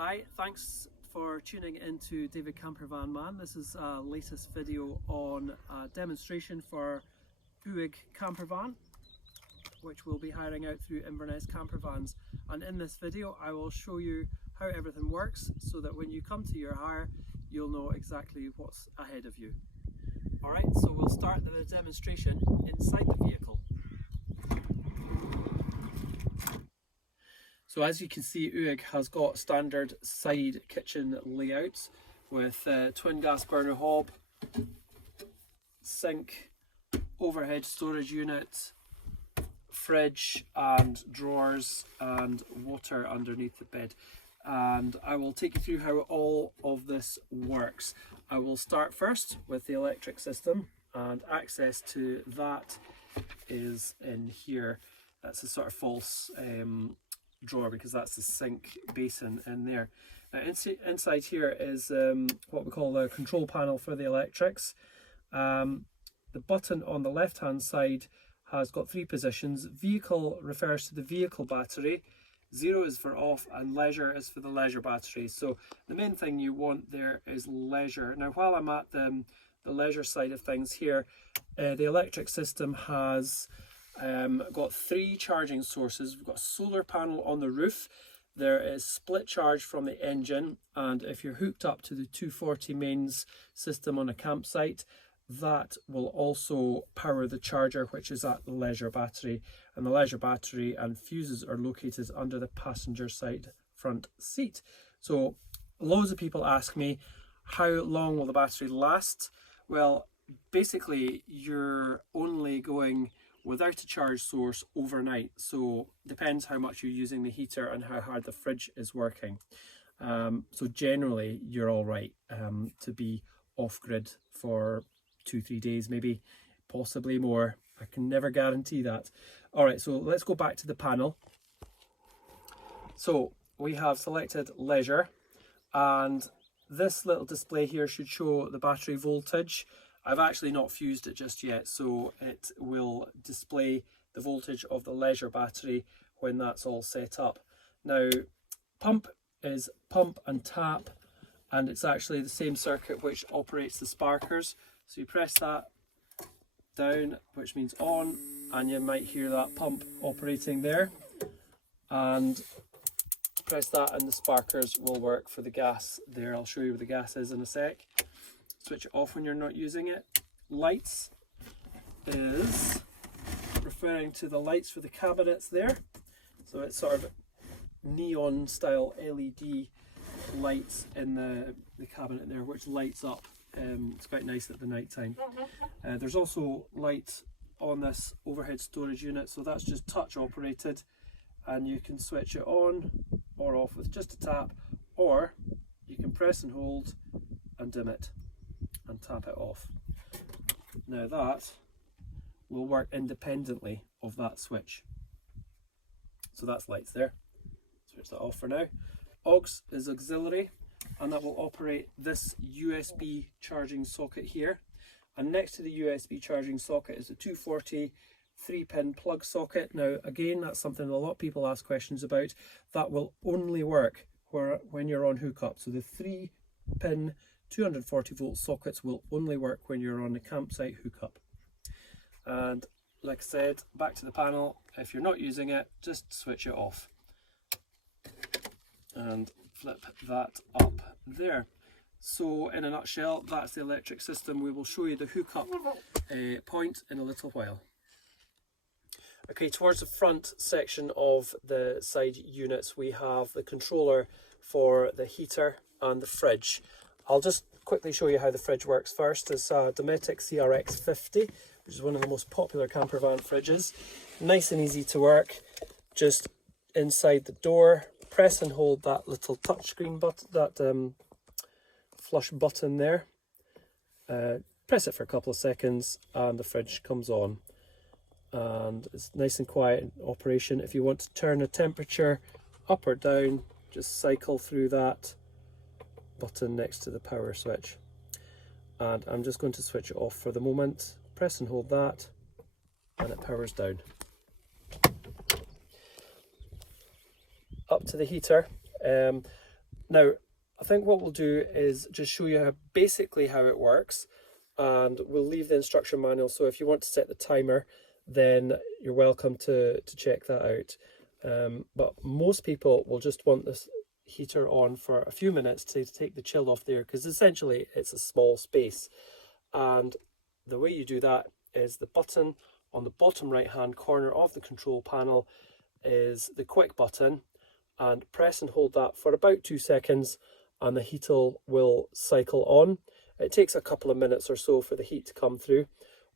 Hi, thanks for tuning into David Campervan Man. This is a latest video on a demonstration for UIG Campervan, which we'll be hiring out through Inverness Campervans. And in this video I will show you how everything works so that when you come to your hire you'll know exactly what's ahead of you. Alright, so we'll start the demonstration inside the vehicle. So as you can see, UIG has got standard side kitchen layouts with twin gas burner hob, sink, overhead storage unit, fridge and drawers and water underneath the bed. And I will take you through how all of this works. I will start first with the electric system, and access to that is in here. That's a sort of false drawer because that's the sink basin in there. Now inside here is what we call the control panel for the electrics. The button on the left hand side has got three positions. Vehicle refers to the vehicle battery, 0 is for off, and leisure is for the leisure battery. So the main thing you want there is leisure. Now while I'm at the leisure side of things here, the electric system has got three charging sources. We've got a solar panel on the roof, there is split charge from the engine, and if you're hooked up to the 240 mains system on a campsite, that will also power the charger, which is at the leisure battery. And the leisure battery and fuses are located under the passenger side front seat. So loads of people ask me, how long will the battery last? Well, basically you're only going without a charge source overnight, so depends how much you're using the heater and how hard the fridge is working. So generally you're all right to be off grid for 2-3 days, maybe possibly more. I can never guarantee that. All right, so let's go back to the panel. So we have selected leisure, and this little display here should show the battery voltage. I've actually not fused it just yet, so it will display the voltage of the leisure battery when that's all set up. Now, pump is pump and tap, and it's actually the same circuit which operates the sparkers. So you press that down, which means on, and you might hear that pump operating there. And press that and the sparkers will work for the gas there. I'll show you where the gas is in a sec. Switch it off when you're not using it. Lights is referring to the lights for the cabinets there. So it's sort of neon style LED lights in the cabinet there, which lights up. It's quite nice at the night time. There's also light on this overhead storage unit, so that's just touch operated, and you can switch it on or off with just a tap, or you can press and hold and dim it and tap it off. Now that will work independently of that switch. So that's lights there. Switch that off for now. Aux is auxiliary, and that will operate this USB charging socket here. And next to the USB charging socket is a 240 3-pin plug socket. Now again, that's something a lot of people ask questions about. That will only work when you're on hookup. So the 3-pin 240 volt sockets will only work when you're on the campsite hookup. And like I said, back to the panel, if you're not using it, just switch it off and flip that up there. So in a nutshell, that's the electric system. We will show you the hookup point in a little while. Okay, towards the front section of the side units we have the controller for the heater and the fridge. I'll just quickly show you how the fridge works first. It's a Dometic CRX 50, which is one of the most popular campervan fridges. Nice and easy to work. Just inside the door, press and hold that little touchscreen button, that flush button there. Press it for a couple of seconds and the fridge comes on. And it's nice and quiet in operation. If you want to turn the temperature up or down, just cycle through that button next to the power switch. And I'm just going to switch it off for the moment. Press and hold that and it powers down. Up to the heater. Now, I think what we'll do is just show you basically how it works, and we'll leave the instruction manual, so if you want to set the timer, then you're welcome to check that out. But most people will just want this heater on for a few minutes to take the chill off there, because essentially it's a small space. And the way you do that is the button on the bottom right hand corner of the control panel is the quick button, and press and hold that for about 2 seconds and the heater will cycle on. It takes a couple of minutes or so for the heat to come through.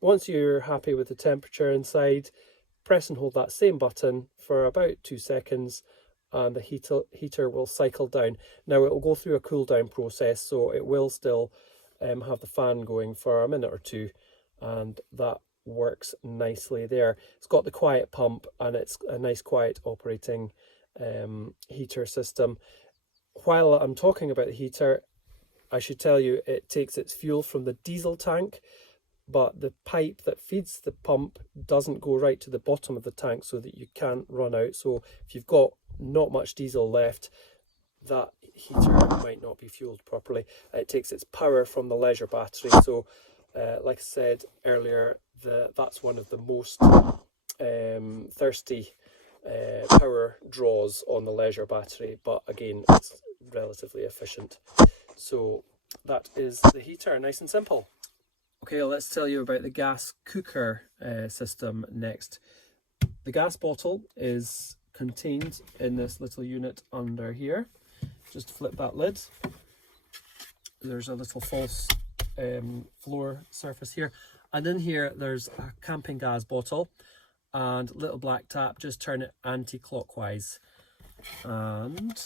Once you're happy with the temperature inside, press and hold that same button for about 2 seconds and the heater will cycle down. Now it will go through a cool down process, so it will still have the fan going for a minute or two, and that works nicely there. It's got the quiet pump and it's a nice quiet operating heater system. While I'm talking about the heater, I should tell you it takes its fuel from the diesel tank, but the pipe that feeds the pump doesn't go right to the bottom of the tank so that you can't run out. So if you've got not much diesel left, that heater might not be fueled properly. It takes its power from the leisure battery. So like I said earlier, that's one of the most thirsty power draws on the leisure battery, but again it's relatively efficient. So that is the heater, nice and simple. Okay, let's tell you about the gas cooker system next. The gas bottle is contained in this little unit under here. Just flip that lid. There's a little false floor surface here, and in here there's a camping gas bottle and little black tap. Just turn it anti-clockwise, and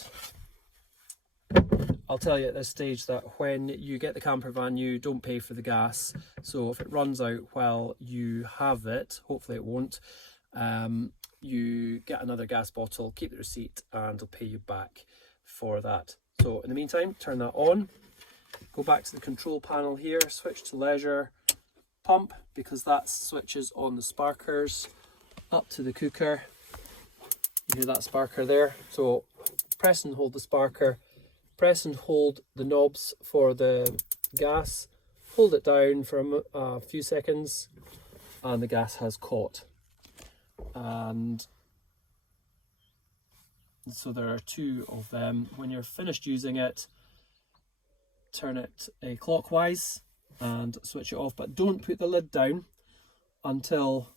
I'll tell you at this stage that when you get the Campervan, you don't pay for the gas. So if it runs out while you have it, hopefully it won't, you get another gas bottle, keep the receipt, and I'll pay you back for that. So in the meantime, turn that on, go back to the control panel here, switch to leisure, pump, because that switches on the sparkers, up to the cooker. You hear that sparker there? So press and hold the sparker, press and hold the knobs for the gas, hold it down for a few seconds, and the gas has caught. And so there are two of them. When you're finished using it, turn it clockwise and switch it off, but don't put the lid down until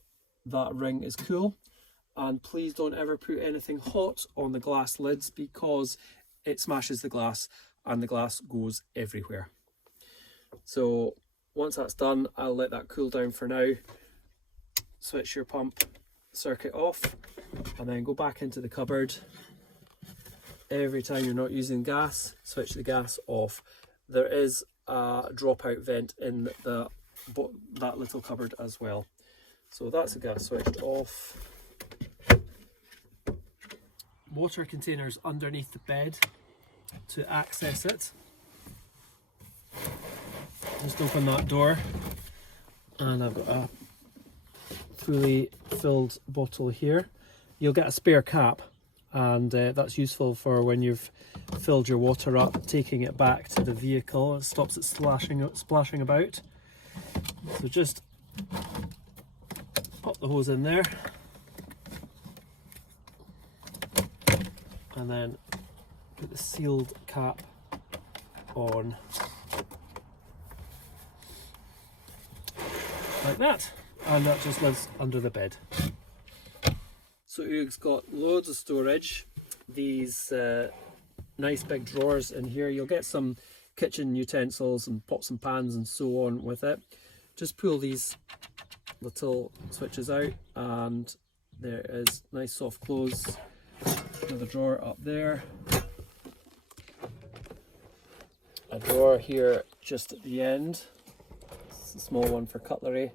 that ring is cool. And please don't ever put anything hot on the glass lids, because it smashes the glass and the glass goes everywhere. So once that's done, I'll let that cool down for now. Switch your pump circuit off and then go back into the cupboard. Every time you're not using gas, switch the gas off. There is a dropout vent in that little cupboard as well. So that's the gas switched off. Water containers underneath the bed to access it. Just open that door and I've got a fully filled bottle here. You'll get a spare cap, and that's useful for when you've filled your water up, taking it back to the vehicle. It stops it splashing about. So just pop the hose in there and then put the sealed cap on like that, and that just lives under the bed. So it's got loads of storage, these nice big drawers in here. You'll get some kitchen utensils and pots and pans and so on with it. Just pull these little switches out and there is nice soft close. Another drawer up there, a drawer here just at the end, it's a small one for cutlery,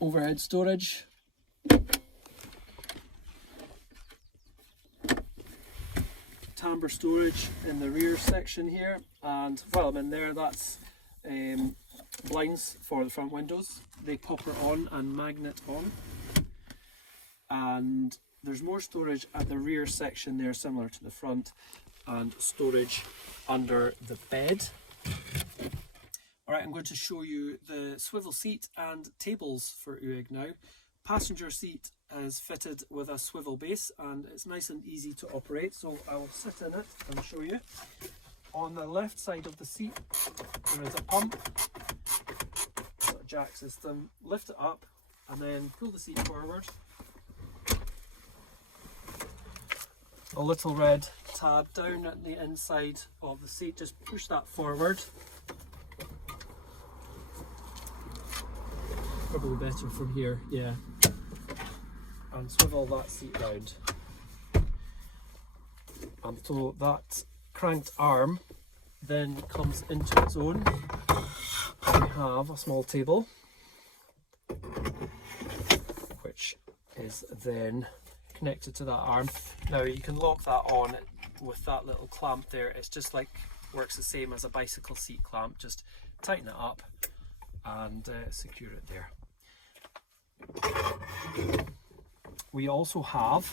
overhead storage, timber storage in the rear section here, and while I'm in there, that's blinds for the front windows. They popper on and magnet on, and there's more storage at the rear section there, similar to the front, and storage under the bed. Alright, I'm going to show you the swivel seat and tables for UIG now. Passenger seat is fitted with a swivel base and it's nice and easy to operate, so I will sit in it and show you. On the left side of the seat there is a pump, a jack system. Lift it up and then pull the seat forward. A little red tab down at the inside of the seat, just push that forward. Probably better from here, yeah. And swivel that seat round. And so that cranked arm then comes into its own. We have a small table, which is then connected to that arm. Now you can lock that on with that little clamp there. It's just like, works the same as a bicycle seat clamp. Just tighten it up and secure it there. We also have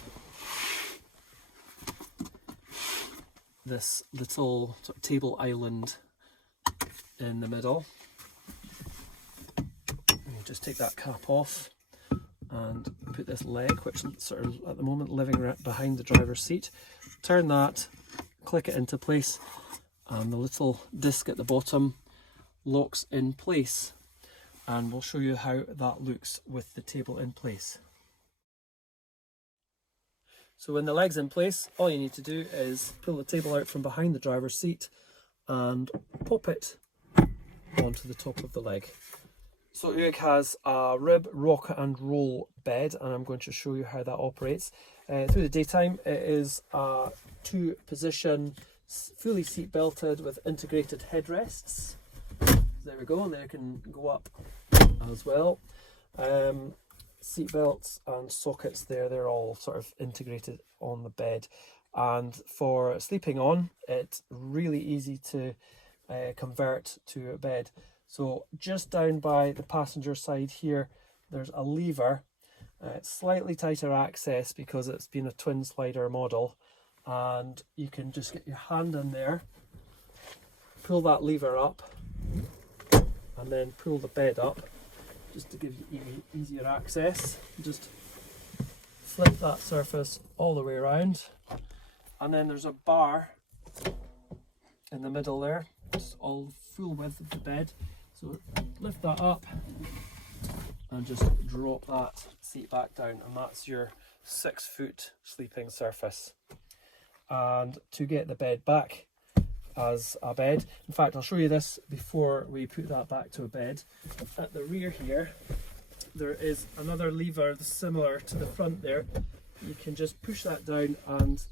this little sort of table island in the middle. We'll just take that cap off and put this leg, which is sort of at the moment living right behind the driver's seat. Turn that, click it into place, and the little disc at the bottom locks in place. And we'll show you how that looks with the table in place. So when the leg's in place, all you need to do is pull the table out from behind the driver's seat and pop it onto the top of the leg. So UIG has a rib, rock and roll bed, and I'm going to show you how that operates. Through the daytime, it is a 2-position, fully seat belted with integrated headrests. There we go, and they can go up as well. Seat belts and sockets there, they're all sort of integrated on the bed. And for sleeping on, it's really easy to convert to a bed. So just down by the passenger side here, there's a lever. It's slightly tighter access because it's been a twin slider model, and you can just get your hand in there, pull that lever up, and then pull the bed up just to give you easier access. Just flip that surface all the way around, and then there's a bar in the middle there, just all full width of the bed. So lift that up and just drop that seat back down, and that's your 6-foot sleeping surface. And to get the bed back as a bed, in fact I'll show you this before we put that back to a bed. At the rear here there is another lever similar to the front there. You can just push that down and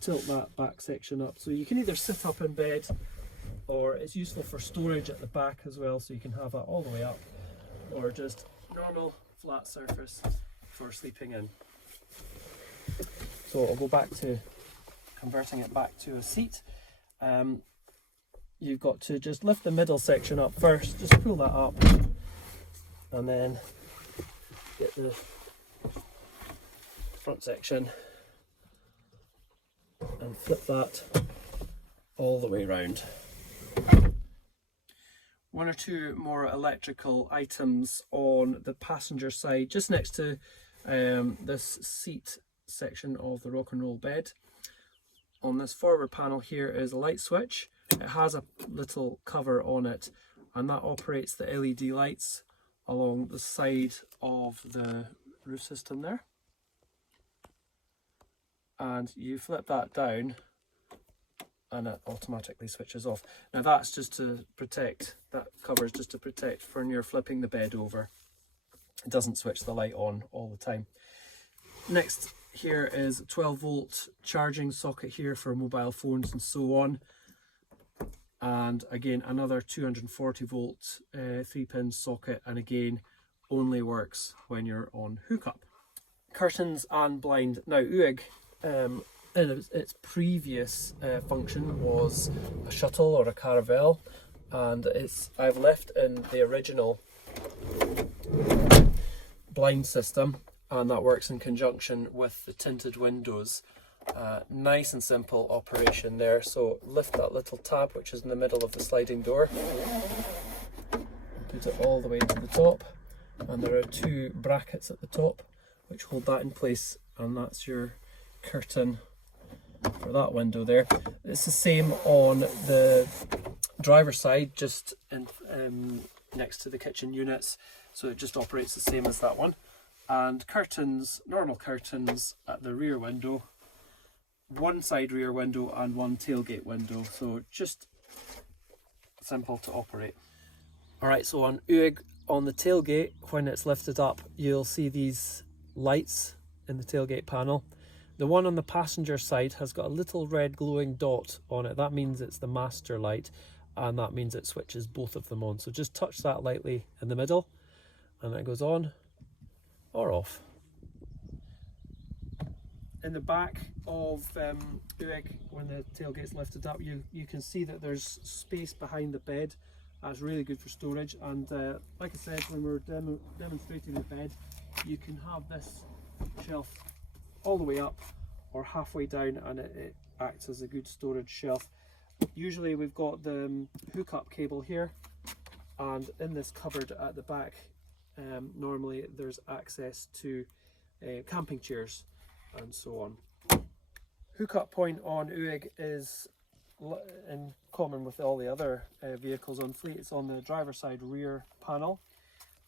tilt that back section up, so you can either sit up in bed, or it's useful for storage at the back as well, so you can have that all the way up, or just normal flat surface for sleeping in. So I'll go back to converting it back to a seat. You've got to just lift the middle section up first, just pull that up, and then get the front section and flip that all the way around. One or two more electrical items on the passenger side, just next to this seat section of the rock and roll bed. On this forward panel here is a light switch. It has a little cover on it, and that operates the LED lights along the side of the roof system there. And you flip that down and it automatically switches off. Now that's just to protect, that cover is just to protect for when you're flipping the bed over. It doesn't switch the light on all the time. Next here is a 12-volt charging socket here for mobile phones and so on. And again, another 240 volt 3-pin socket, and again only works when you're on hookup. Curtains and blind. Now UIG, in its previous function, was a shuttle or a caravel, and I've left in the original blind system, and that works in conjunction with the tinted windows. Nice and simple operation there. So lift that little tab which is in the middle of the sliding door, put it all the way to the top, and there are two brackets at the top which hold that in place, and that's your curtain for that window there. It's the same on the driver's side, just next to the kitchen units, so it just operates the same as that one. And curtains, normal curtains at the rear window, one side rear window and one tailgate window, so just simple to operate. Alright, so on UIG, on the tailgate, when it's lifted up, you'll see these lights in the tailgate panel. The one on the passenger side has got a little red glowing dot on it. That means it's the master light, and that means it switches both of them on. So just touch that lightly in the middle and it goes on or off. In the back of UIG, when the tailgate's lifted up, you can see that there's space behind the bed. That's really good for storage, and like I said, when we're demonstrating the bed, you can have this shelf all the way up or halfway down, and it acts as a good storage shelf. Usually we've got the hookup cable here, and in this cupboard at the back, normally there's access to camping chairs and so on. Hookup point on UIG is in common with all the other vehicles on fleet. It's on the driver's side rear panel.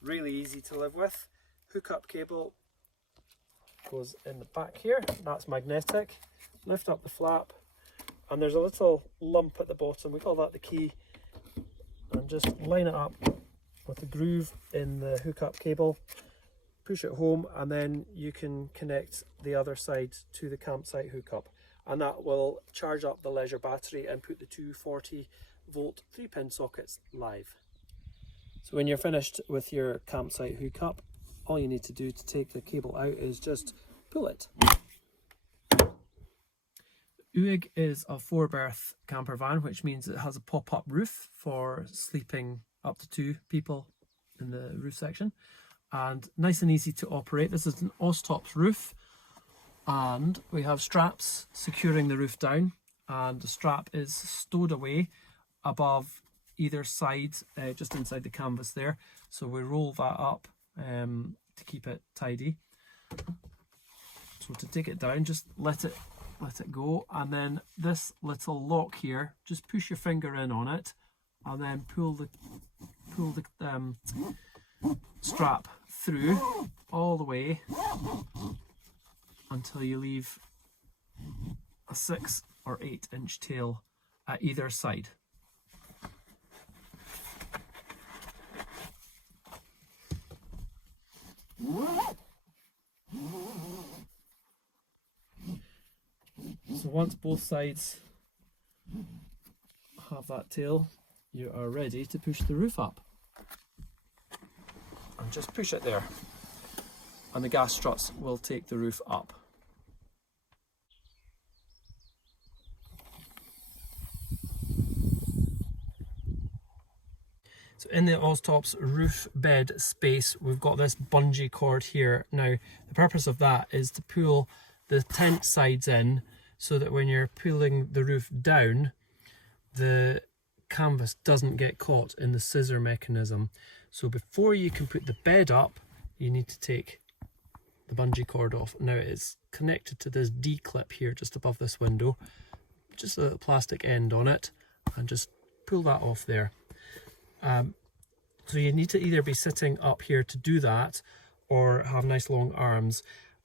Really easy to live with. Hookup cable goes in the back here, that's magnetic. Lift up the flap, and there's a little lump at the bottom, we call that the key, and just line it up with the groove in the hookup cable, push it home, and then you can connect the other side to the campsite hookup, and that will charge up the leisure battery and put the two 40-volt 3-pin sockets live. So when you're finished with your campsite hookup, all you need to do to take the cable out is just pull it. UIG is a 4-berth camper van, which means it has a pop-up roof for sleeping up to 2 people in the roof section, and nice and easy to operate. This is an Ostops roof, and we have straps securing the roof down, and the strap is stowed away above either side, just inside the canvas there. So we roll that up to keep it tidy. So to take it down, just let it go, and then this little lock here, just push your finger in on it, and then pull the strap through all the way until you leave a 6 or 8 inch tail at either side. So once both sides have that tail, you are ready to push the roof up. And just push it there, and the gas struts will take the roof up. So in the Ostops roof bed space, we've got this bungee cord here. Now, the purpose of that is to pull the tent sides in, so that when you're pulling the roof down, the canvas doesn't get caught in the scissor mechanism. So before you can put the bed up, you need to take the bungee cord off. Now it's connected to this D-clip here just above this window, just a little plastic end on it, and just pull that off there. So you need to either be sitting up here to do that, or have nice long arms.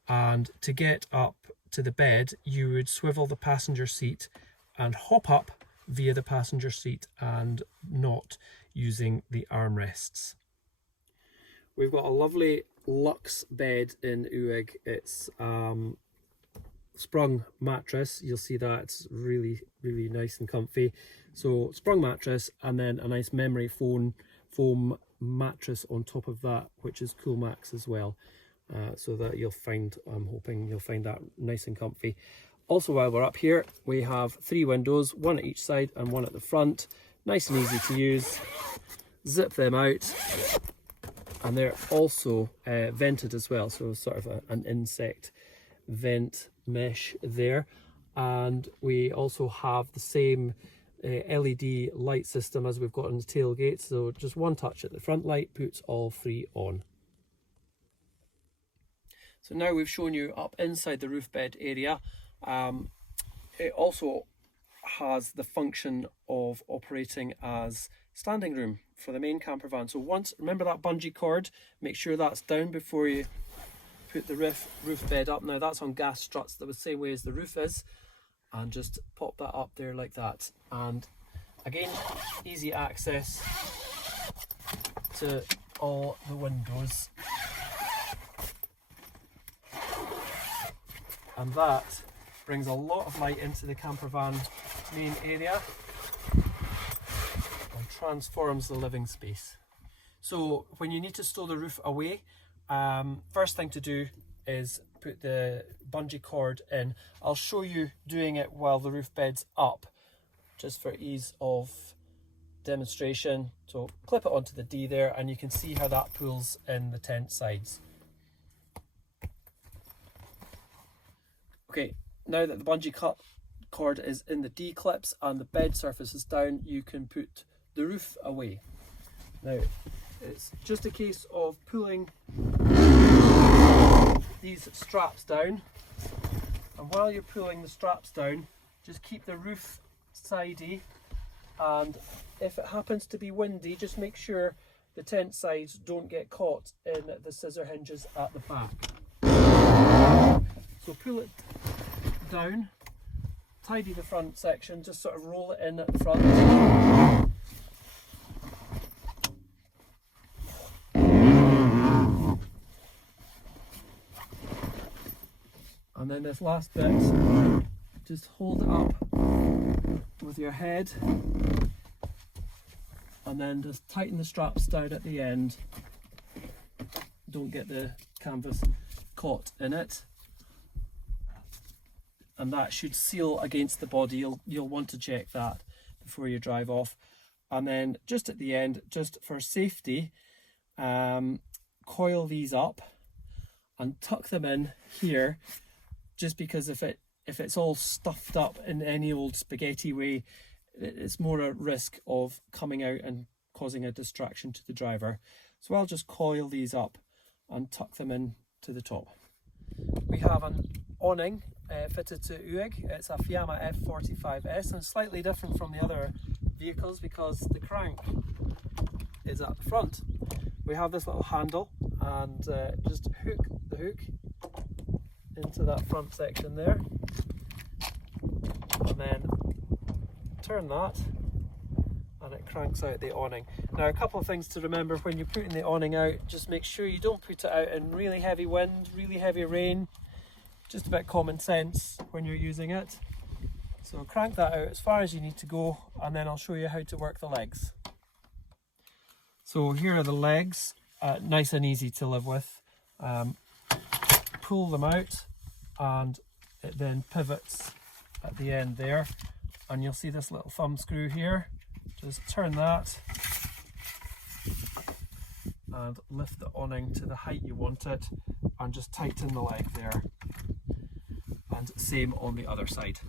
And to get up to the bed, you would swivel the passenger seat and hop up via the passenger seat, and not using the armrests. We've got a lovely Luxe Bed in UIG. It's sprung mattress. You'll see that it's really nice and comfy. So sprung mattress, and then a nice memory foam mattress on top of that, which is Cool Max as well. So that I'm hoping you'll find that nice and comfy. Also, while we're up here, we have 3 windows, one at each side and one at the front. Nice and easy to use. Zip them out, and they're also vented as well, so sort of an insect vent mesh there. And we also have the same LED light system as we've got on the tailgate, so just one touch at the front light puts all three on. So now we've shown you up inside the roof bed area. It also has the function of operating as standing room for the main camper van. So once, remember that bungee cord, make sure that's down before you put the roof bed up. Now that's on gas struts the same way as the roof is, and just pop that up there like that. And again, easy access to all the windows, and that brings a lot of light into the camper van main area and transforms the living space. So when you need to stow the roof away, first thing to do is put the bungee cord in. I'll show you doing it while the roof bed's up, just for ease of demonstration. So clip it onto the D there, and you can see how that pulls in the tent sides. Okay, now that the bungee cord is in the D clips and the bed surface is down, you can put the roof away. Now it's just a case of pulling these straps down, and while you're pulling the straps down, just keep the roof sidey, and if it happens to be windy, just make sure the tent sides don't get caught in the scissor hinges at the back. So pull it down, tidy the front section, just sort of roll it in at the front. And then this last bit, just hold it up with your head, and then just tighten the straps down at the end. Don't get the canvas caught in it. And that should seal against the body. You'll want to check that before you drive off. And then just at the end, just for safety, coil these up and tuck them in here, just because if it's all stuffed up in any old spaghetti way, it's more a risk of coming out and causing a distraction to the driver. So I'll just coil these up and tuck them in to the top. We have an awning fitted to UIG. It's a Fiamma F45S, and slightly different from the other vehicles because the crank is at the front. We have this little handle, and just hook the hook into that front section there, and then turn that, and it cranks out the awning. Now, a couple of things to remember when you're putting the awning out: just make sure you don't put it out in really heavy wind, really heavy rain. Just a bit common sense when you're using it. So crank that out as far as you need to go, and then I'll show you how to work the legs. So here are the legs, nice and easy to live with. Pull them out, and it then pivots at the end there, and you'll see this little thumb screw here. Just turn that and lift the awning to the height you want it, and just tighten the leg there, and same on the other side.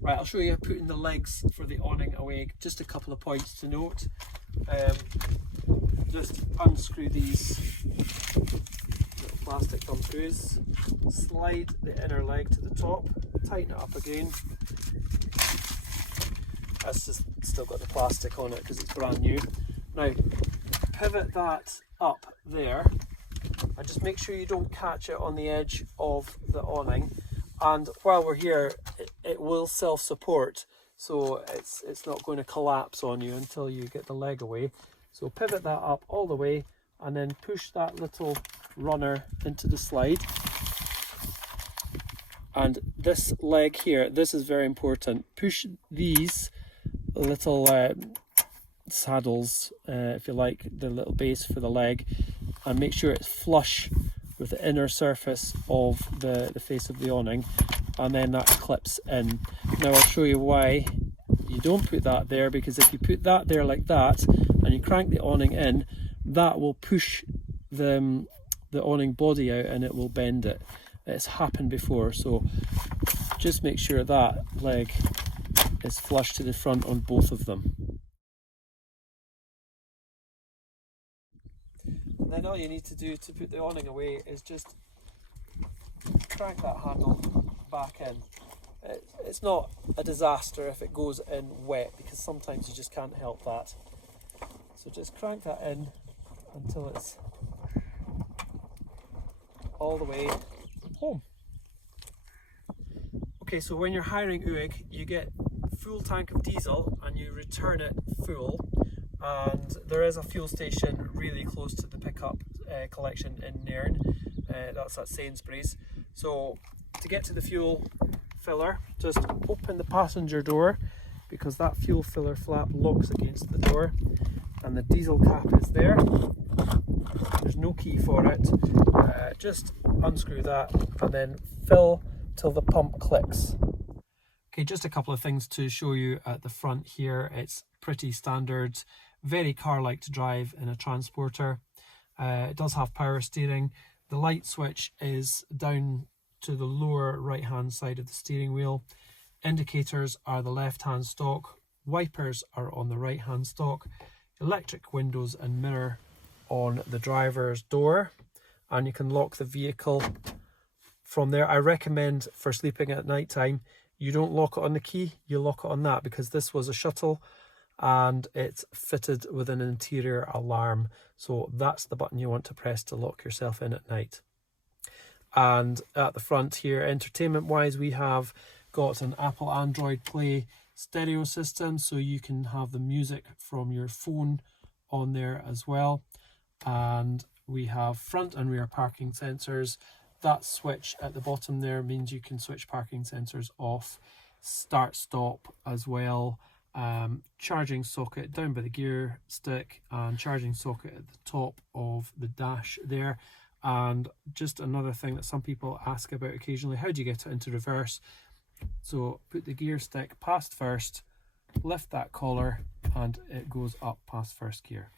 Right, I'll show you putting the legs for the awning away. Just a couple of points to note. Just unscrew these little plastic thumb screws, slide the inner leg to the top, tighten it up again. That's just still got the plastic on it because it's brand new. Now pivot that up there, and just make sure you don't catch it on the edge of the awning. And while we're here, it will self-support, so it's not going to collapse on you until you get the leg away. So pivot that up all the way, and then push that little runner into the slide. And this leg here, this is very important. Push these little saddles, if you like, the little base for the leg, and make sure it's flush with the inner surface of the face of the awning, and then that clips in. Now I'll show you why you don't put that there, because if you put that there like that and you crank the awning in, that will push the awning body out and it will bend it. It's happened before, so just make sure that leg is flush to the front on both of them. And then all you need to do to put the awning away is just crank that handle back in. It's not a disaster if it goes in wet, because sometimes you just can't help that. So just crank that in until it's all the way home. Okay, so when you're hiring UIG, you get full tank of diesel and you return it full, and there is a fuel station really close to the pickup collection in Nairn. That's at Sainsbury's. So to get to the fuel filler, just open the passenger door, because that fuel filler flap locks against the door, and the diesel cap is there. There's no key for it. Just unscrew that and then fill till the pump clicks. Okay, just a couple of things to show you at the front here. It's pretty standard, very car-like to drive in a transporter. It does have power steering. The light switch is down to the lower right hand side of the steering wheel. Indicators are the left hand stalk, wipers are on the right hand stalk, electric windows and mirror on the driver's door, and you can lock the vehicle from there. I recommend for sleeping at night time, you don't lock it on the key, you lock it on that, because this was a shuttle and it's fitted with an interior alarm. So that's the button you want to press to lock yourself in at night. And at the front here, entertainment wise, we have got an Apple Android Play stereo system, so you can have the music from your phone on there as well. And we have front and rear parking sensors. That switch at the bottom there means you can switch parking sensors off, start stop as well. Charging socket down by the gear stick, and charging socket at the top of the dash there. And just another thing that some people ask about occasionally, how do you get it into reverse? So put the gear stick past first, lift that collar, and it goes up past first gear.